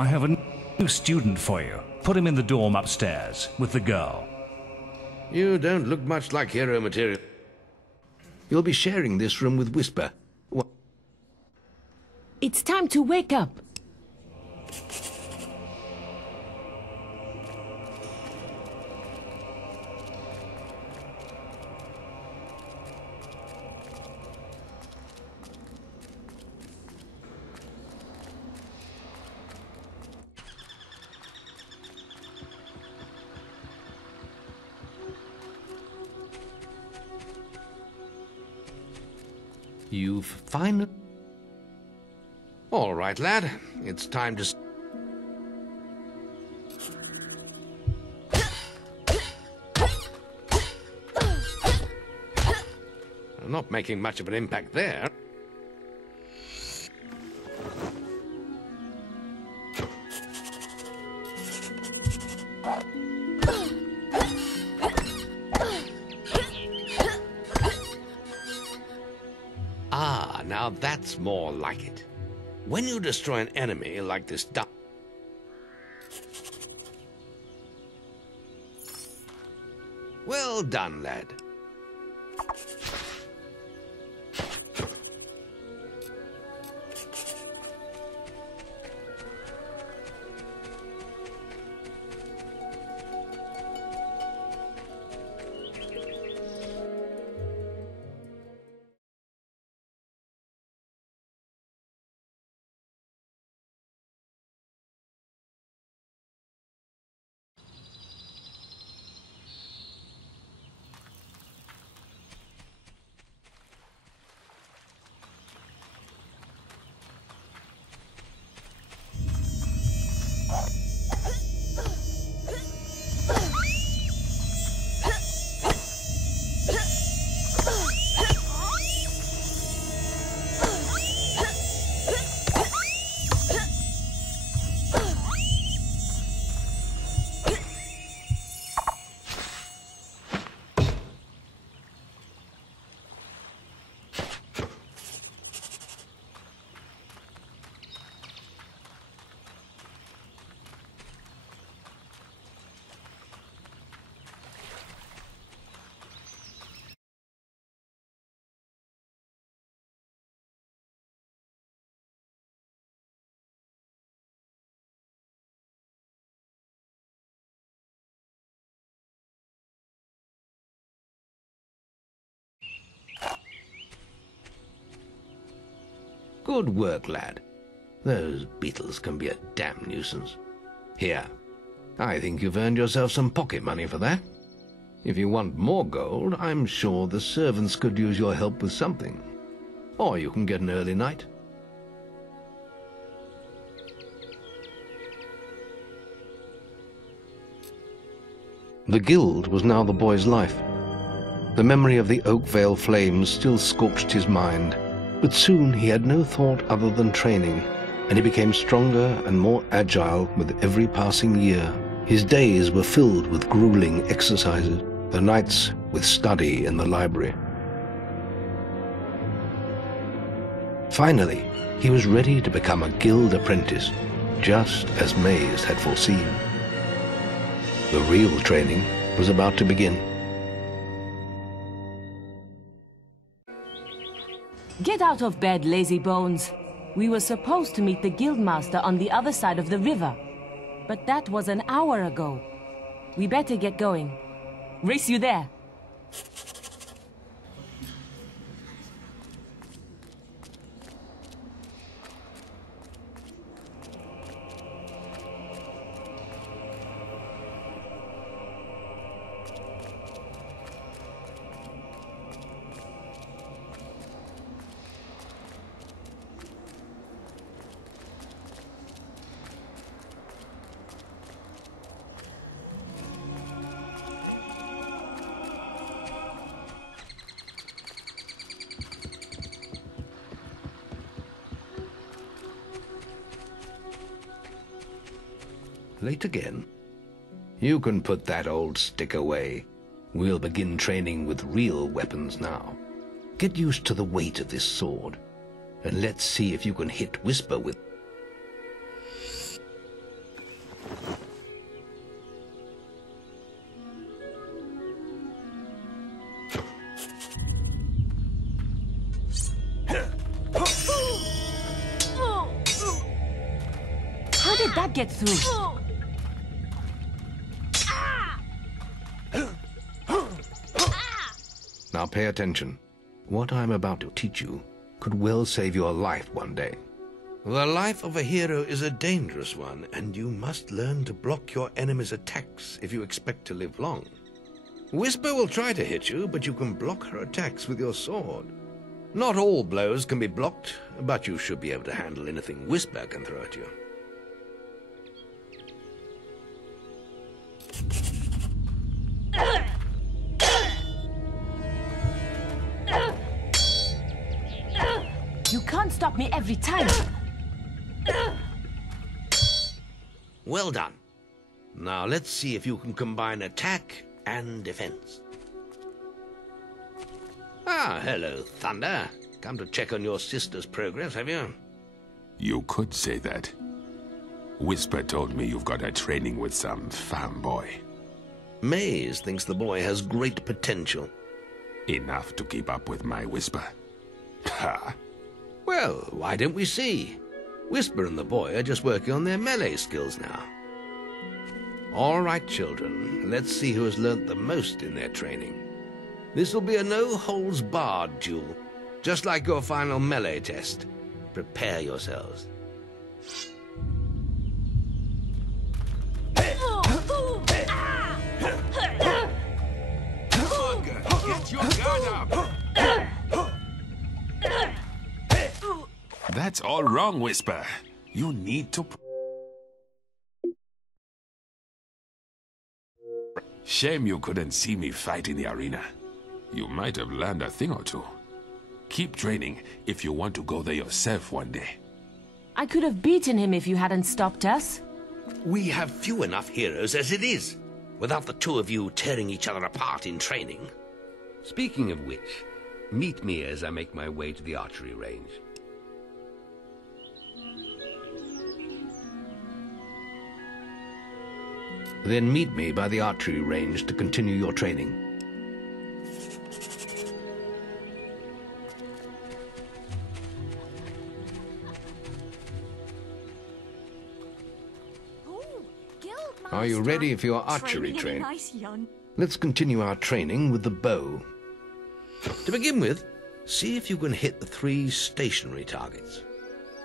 I have a new student for you. Put him in the dorm upstairs with the girl. You don't look much like hero material. You'll be sharing this room with Whisper. What? It's time to wake up. You've finally... All right, lad. It's time to... Not making much of an impact there. Ah, now that's more like it. When you destroy an enemy like this duck... Well done, lad. Good work, lad. Those beetles can be a damn nuisance. Here, I think you've earned yourself some pocket money for that. If you want more gold, I'm sure the servants could use your help with something. Or you can get an early night. The guild was now the boy's life. The memory of the Oakvale flames still scorched his mind, but soon he had no thought other than training, and he became stronger and more agile with every passing year. His days were filled with grueling exercises, the nights with study in the library. Finally, he was ready to become a guild apprentice, just as Maze had foreseen. The real training was about to begin. Get out of bed, lazy bones. We were supposed to meet the guildmaster on the other side of the river. But that was an hour ago. We better get going. Race you there. Late again? You can put that old stick away. We'll begin training with real weapons now. Get used to the weight of this sword, and let's see if you can hit Whisper with... did that get through? Now pay attention. What I'm about to teach you could well save your life one day. The life of a hero is a dangerous one, and you must learn to block your enemy's attacks if you expect to live long. Whisper will try to hit you, but you can block her attacks with your sword. Not all blows can be blocked, but you should be able to handle anything Whisper can throw at you. You can't stop me every time. Well done. Now let's see if you can combine attack and defense. Ah, hello, Thunder. Come to check on your sister's progress, have you? You could say that. Whisper told me you've got her training with some farm boy. Maze thinks the boy has great potential. Enough to keep up with my Whisper. Ha! Well, why don't we see? Whisper and the boy are just working on their melee skills now. All right, children, let's see who has learnt the most in their training. This will be a no-holds-barred duel, just like your final melee test. Prepare yourselves. Get your guard up! That's all wrong, Whisper. You need to... Shame you couldn't see me fight in the arena. You might have learned a thing or two. Keep training if you want to go there yourself one day. I could have beaten him if you hadn't stopped us. We have few enough heroes as it is, without the two of you tearing each other apart in training. Speaking of which, meet me as I make my way to the archery range. Then meet me by the archery range to continue your training. Are you ready for your archery training? Let's continue our training with the bow. To begin with, see if you can hit the 3 stationary targets.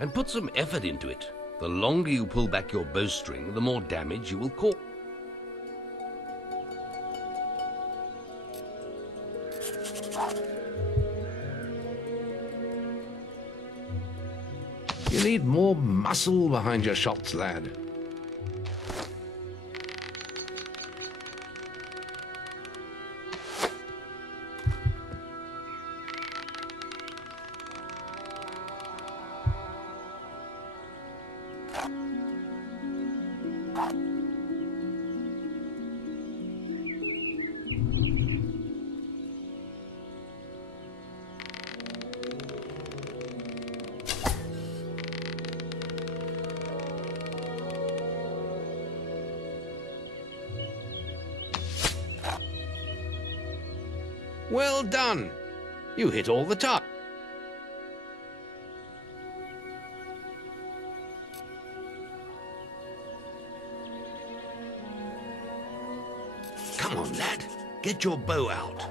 And put some effort into it. The longer you pull back your bowstring, the more damage you will cause. You need more muscle behind your shots, lad. Well done! You hit all the targets. Come on, lad. Get your bow out.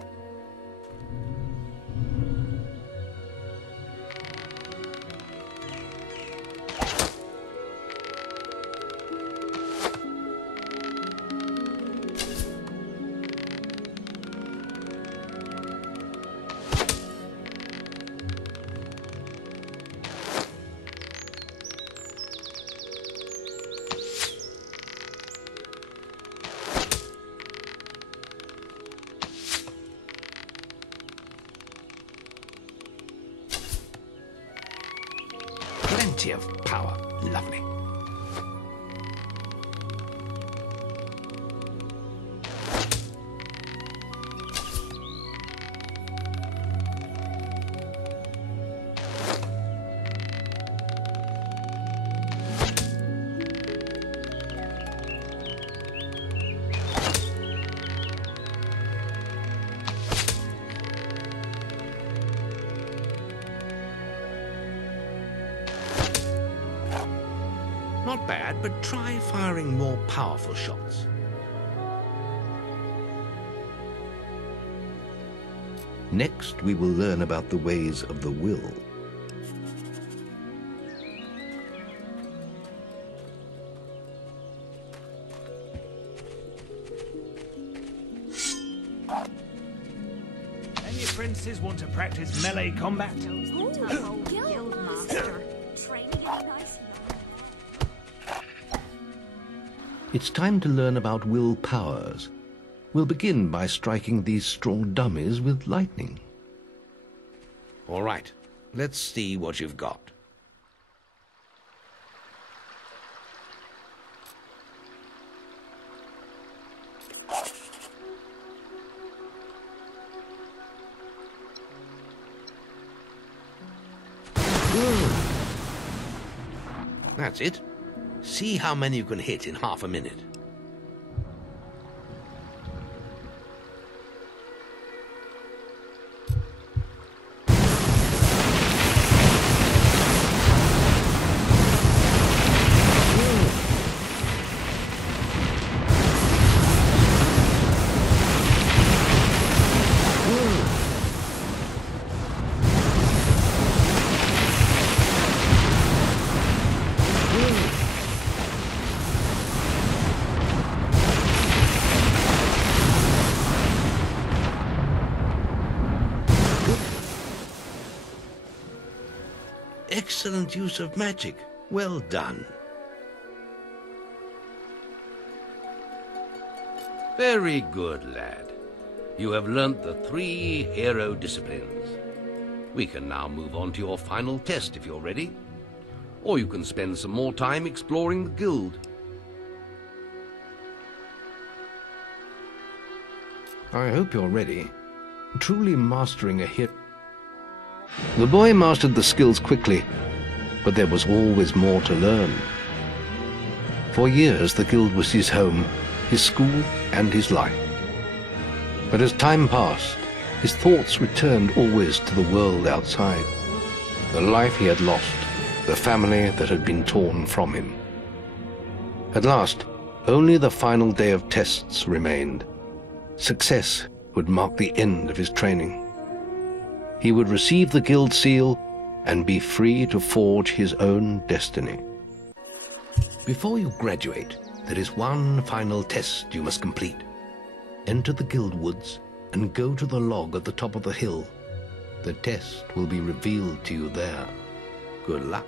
Plenty of power. Lovely. Not bad, but try firing more powerful shots. Next, we will learn about the ways of the will. Any princes want to practice melee combat? Guildmaster. Training any nice? It's time to learn about will powers. We'll begin by striking these strong dummies with lightning. All right, let's see what you've got. That's it. See how many you can hit in half a minute. Excellent use of magic. Well done. Very good, lad. You have learnt the 3 hero disciplines. We can now move on to your final test if you're ready. Or you can spend some more time exploring the guild. I hope you're ready. Truly mastering a hit. The boy mastered the skills quickly, but there was always more to learn. For years the guild was his home, his school and his life. But as time passed, his thoughts returned always to the world outside. The life he had lost, the family that had been torn from him. At last, only the final day of tests remained. Success would mark the end of his training. He would receive the guild seal and be free to forge his own destiny. Before you graduate, there is one final test you must complete. Enter the guild woods and go to the log at the top of the hill. The test will be revealed to you there. Good luck.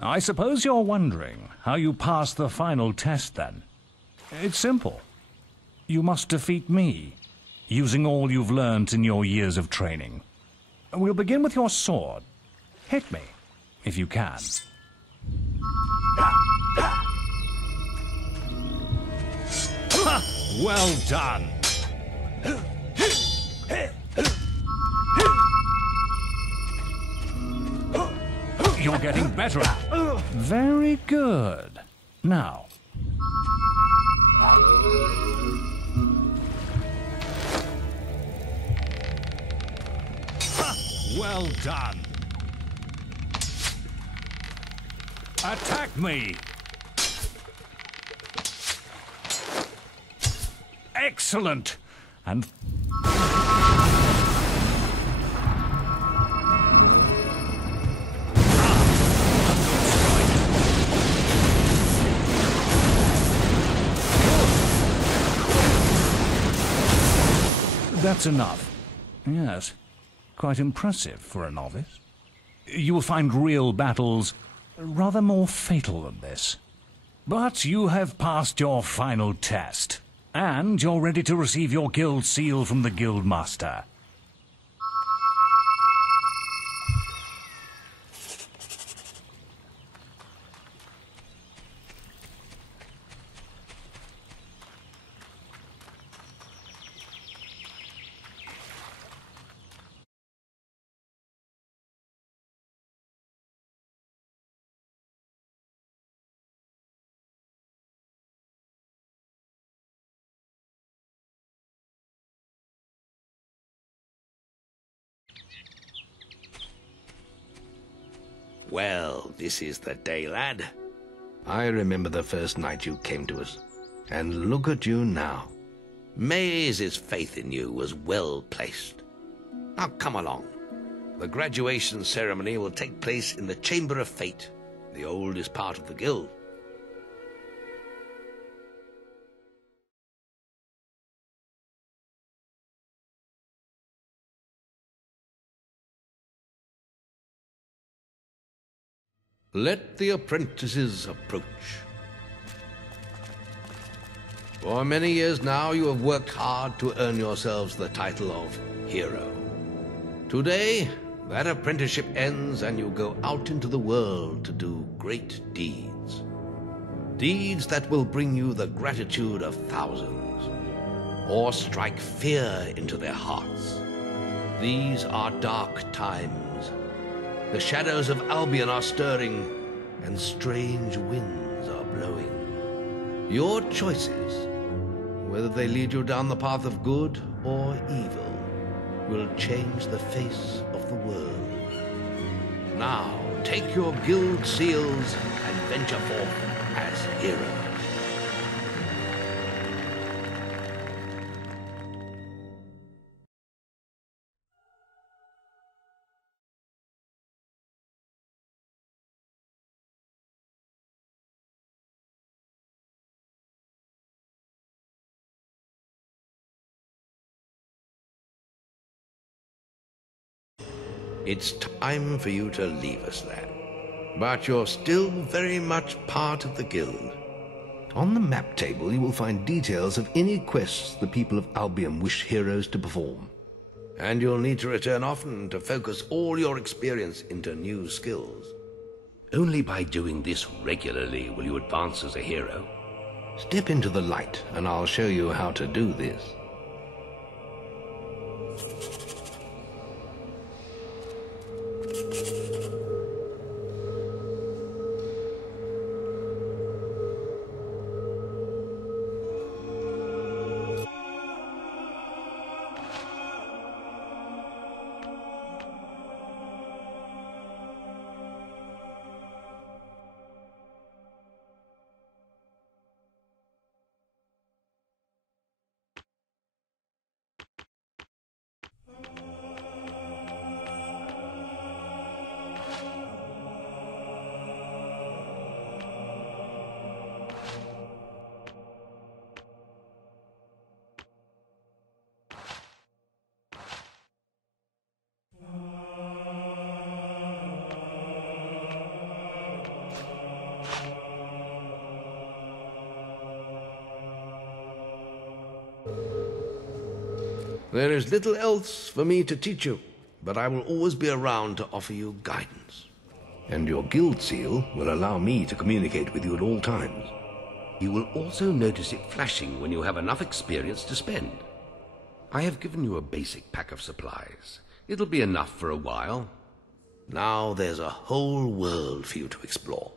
I suppose you're wondering how you pass the final test, then. It's simple. You must defeat me, using all you've learned in your years of training. We'll begin with your sword. Hit me, if you can. Well done! You're getting better at it. Very good. Now. Well done. Attack me. Excellent. And that's enough. Yes, quite impressive for a novice. You will find real battles rather more fatal than this. But you have passed your final test, and you're ready to receive your guild seal from the guild master. Well, this is the day, lad. I remember the first night you came to us. And look at you now. Maze's faith in you was well placed. Now come along. The graduation ceremony will take place in the Chamber of Fate, the oldest part of the guild. Let the apprentices approach. For many years now you have worked hard to earn yourselves the title of hero. Today, that apprenticeship ends and you go out into the world to do great deeds. Deeds that will bring you the gratitude of thousands, or strike fear into their hearts. These are dark times. The shadows of Albion are stirring, and strange winds are blowing. Your choices, whether they lead you down the path of good or evil, will change the face of the world. Now, take your guild seals and venture forth as heroes. It's time for you to leave us, lad. But you're still very much part of the guild. On the map table you will find details of any quests the people of Albion wish heroes to perform. And you'll need to return often to focus all your experience into new skills. Only by doing this regularly will you advance as a hero. Step into the light and I'll show you how to do this. There is little else for me to teach you, but I will always be around to offer you guidance. And your guild seal will allow me to communicate with you at all times. You will also notice it flashing when you have enough experience to spend. I have given you a basic pack of supplies. It'll be enough for a while. Now there's a whole world for you to explore.